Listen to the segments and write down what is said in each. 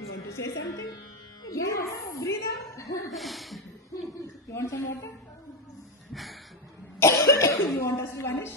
You want to say something? Yes. Breathe out. You want some water? You want us to vanish?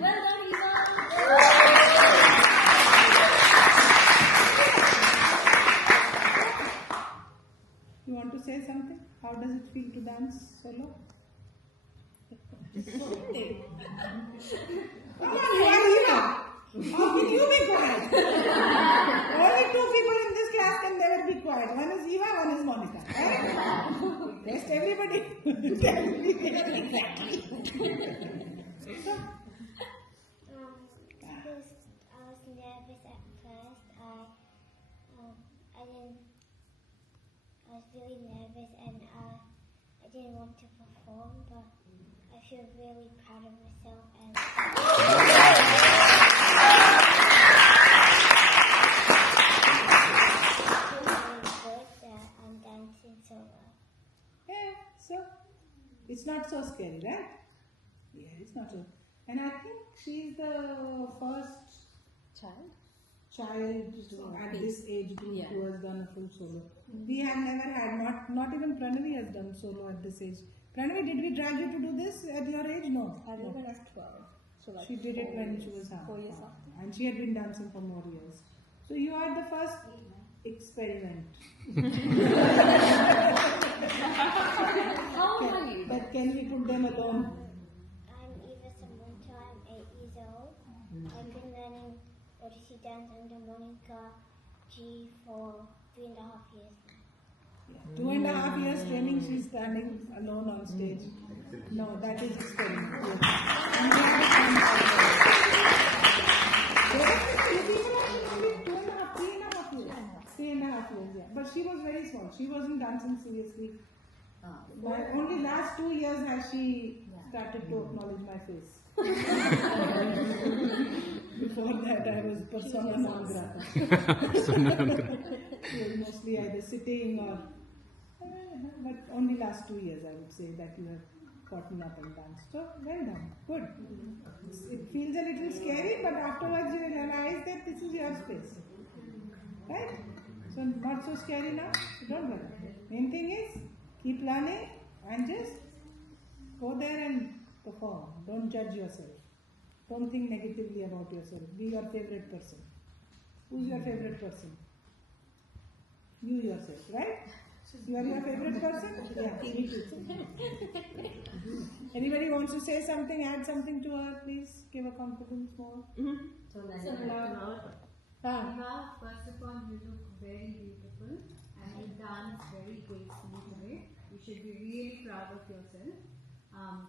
Well done, Eva. You want to say something? How does it feel to dance solo? Come on, you are Eva. How can you be quiet? Only two people in this class can never be quiet. One is Eva, one is Monica. Right? Rest everybody. Tell me exactly. So, Because I was nervous at first. I was really nervous and I didn't want to perform, but I feel really proud of myself and really good that I'm dancing so well. yeah, so it's not so scary, right? Yeah, it's not so. And I think she's the first child at this age group who has done a full solo. We have never had, not even Pranavi has done solo at this age. Pranavi, did we drag you to do this at your age? No. I never asked for it. So like She did it when she was 4 years old. and she had been dancing for more years. So you are the first experiment. How old are you? But can we put them alone? I'm Eva Samanta, I'm 8 years old. I've been learning Odyssey dance under Monica G for 3.5 years now. 2.5 years training, she's standing alone on stage. No, that is experiment. Yes. And we have a fun Three and a half years, yeah. But she was very small. She wasn't dancing seriously. But only last 2 years has she started to acknowledge my face. Before that, I was persona non grata. She was mostly either sitting or. But only last 2 years, I would say, that you have gotten up and danced. So, well done. Good. It feels a little scary, but afterwards you realize that this is your space. Right? So, not so scary now. So don't worry. Main thing is, keep learning and just go there and perform. Don't judge yourself. Don't think negatively about yourself. Be your favorite person. Who's your favorite person? You yourself, right? You are your favorite person? Yeah, me too. Anybody wants to say something, add something to her, please give a confidence more. Eva, first of all, you look very beautiful and you dance very gracefully today. You should be really proud of yourself.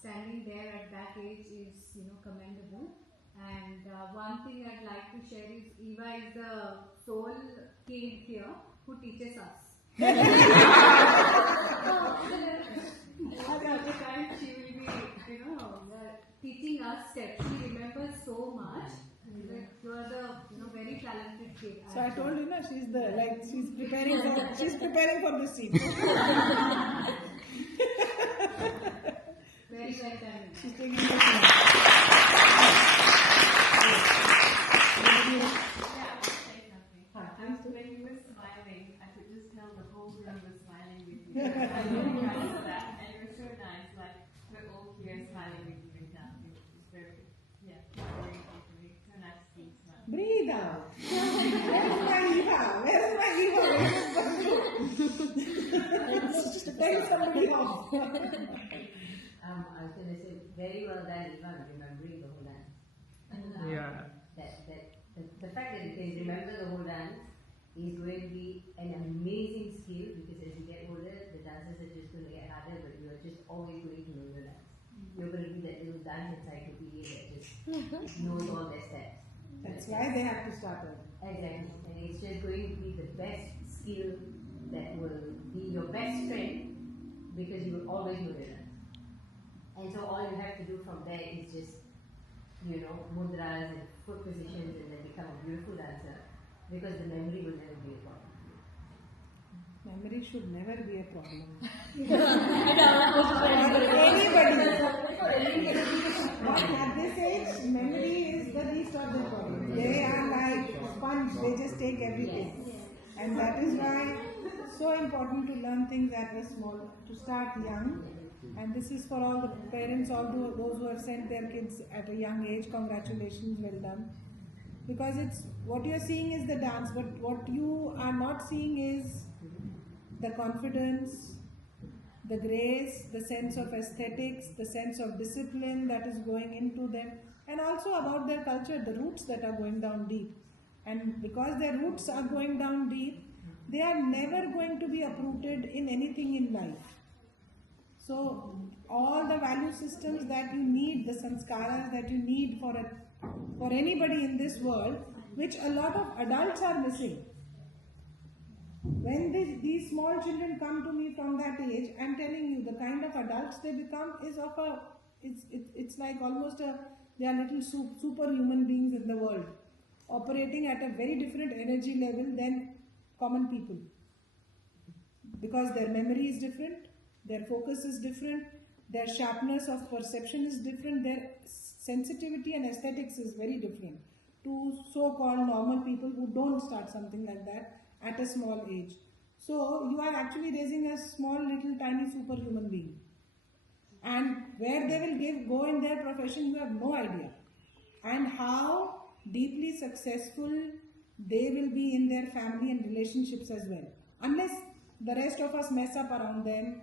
Standing there at that age is, commendable. And one thing I'd like to share is Eva is the sole kid here who teaches us. All the time she will be, teaching us steps. She remembers so much. You are the, very talented kid. So I told you, she's preparing for the scene. Very well done. She's taking the scene. When you were smiling, I could just tell the whole room was smiling with you. I really proud of that, and it was so nice. Like we're all here smiling with you right now. It's very, very comforting. So nice to see you smile. Breathe out. Where's my Eva? Where's my Eva? Tell somebody off. I was going to say, very well done, Eva, remembering the whole dance. The fact that you can remember the whole dance is going to be an amazing skill, because as you get older, the dances are just going to get harder, but you are just always going to know your dance. You're going to be that little dance encyclopedia that just knows all their steps. That's why they have to start early. Exactly. And it's just going to be the best skill that will be your best friend, because you will always know the dance. And so all you have to do from there is just, mudras and foot positions, and then become a beautiful dancer, because the memory will never be a problem. Memory should never be a problem. For anybody. But at this age, memory is the least of the problem. They are like comes, they just take everything. And that is why it's so important to learn things at a small, to start young. And this is for all the parents, all those who have sent their kids at a young age. Congratulations, well done. Because it's what you're seeing is the dance, but what you are not seeing is the confidence, the grace, the sense of aesthetics, the sense of discipline that is going into them, and also about their culture, the roots that are going down deep. And because their roots are going down deep, they are never going to be uprooted in anything in life. So all the value systems that you need, the sanskaras that you need for anybody in this world, which a lot of adults are missing. When these small children come to me from that age, I'm telling you, the kind of adults they become is of a, it's like almost they are little superhuman beings in the world, operating at a very different energy level than common people. Because their memory is different, their focus is different, their sharpness of perception is different, their sensitivity and aesthetics is very different to so-called normal people who don't start something like that at a small age. So you are actually raising a small little tiny superhuman being. And where they will go in their profession, you have no idea. And how deeply successful they will be in their family and relationships as well. Unless the rest of us mess up around them,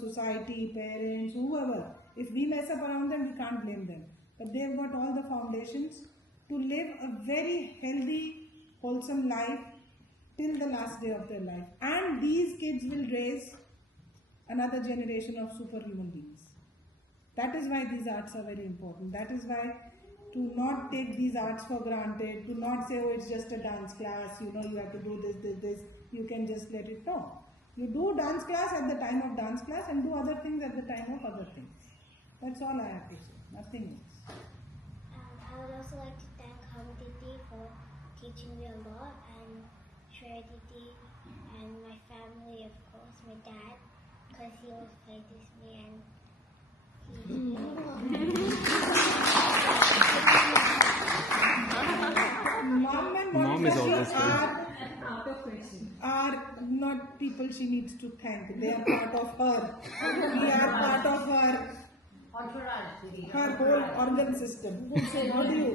society, parents, whoever. If we mess up around them, we can't blame them. But they've got all the foundations to live a very healthy, wholesome life till the last day of their life. And these kids will raise another generation of superhuman beings. That is why these arts are very important. That is why to not take these arts for granted, to not say, oh, it's just a dance class, you have to do this, you can just let it go. You do dance class at the time of dance class and do other things at the time of other things. That's all I have to say, nothing else. I would also like to thank Hamditi for teaching me a lot, and Shreya Didi, and my family, of course, my dad, because he always played with me, and Mom and Mom is Monica always there. are not people she needs to thank. They are part of her. We are part of her whole organ system.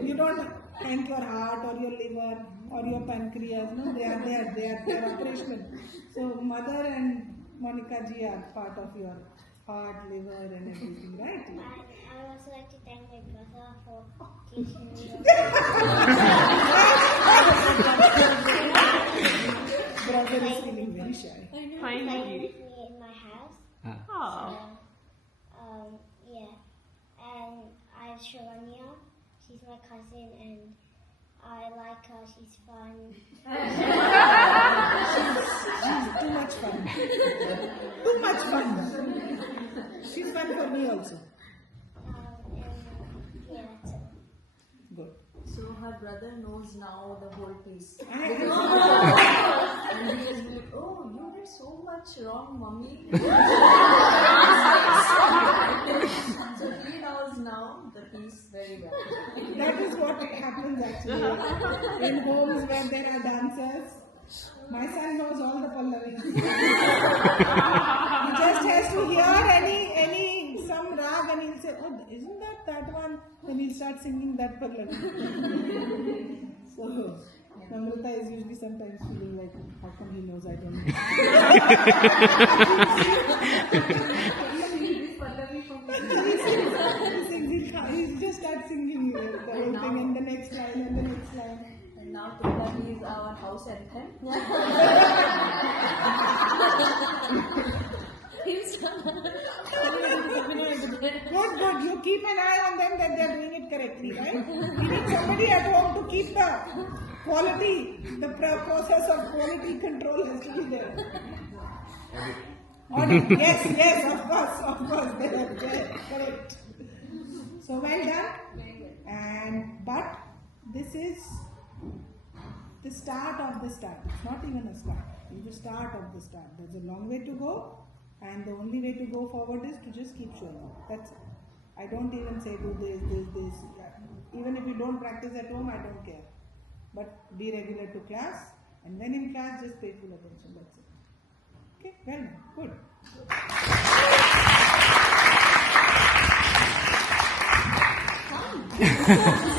You don't thank your heart or your liver or your pancreas. No, they are there. They are operational. So mother and Monica ji are part of your heart, liver, and everything, right? I would also like to thank my brother for teaching me. Brother is feeling very shy. Playing with me in my house. Ah. So, yeah. And I have Sharanya. She's my cousin, and I like her. She's fun. She's too much fun. Too much fun. She's fun for me also. And yeah, that's it. Good. So her brother knows now the whole piece. I And he is like, oh, you did so much wrong, mommy. So he knows now the piece very well. that is what happens actually. In homes where there are dancers, my son knows all the pallavis. He just has to hear some rag and he'll say, oh, isn't that one? Then he'll start singing that pallavi. So, Namrata is usually sometimes feeling like, how come he knows I don't know? He just starts singing the whole thing and the next line and the next line. And now Pallavi is our house anthem. Good. You keep an eye on them that they are doing it correctly, right? We need somebody at home to keep the quality, the process of quality control has to be there. Audit. Yes, of course, there, correct. So well done. But this is the start of the start. It's not even a start. It's the start of the start. There's a long way to go. And the only way to go forward is to just keep showing up. That's it. I don't even say do this. Even if you don't practice at home, I don't care. but be regular to class, and when in class, just pay full attention. That's it. Okay, well done. Good.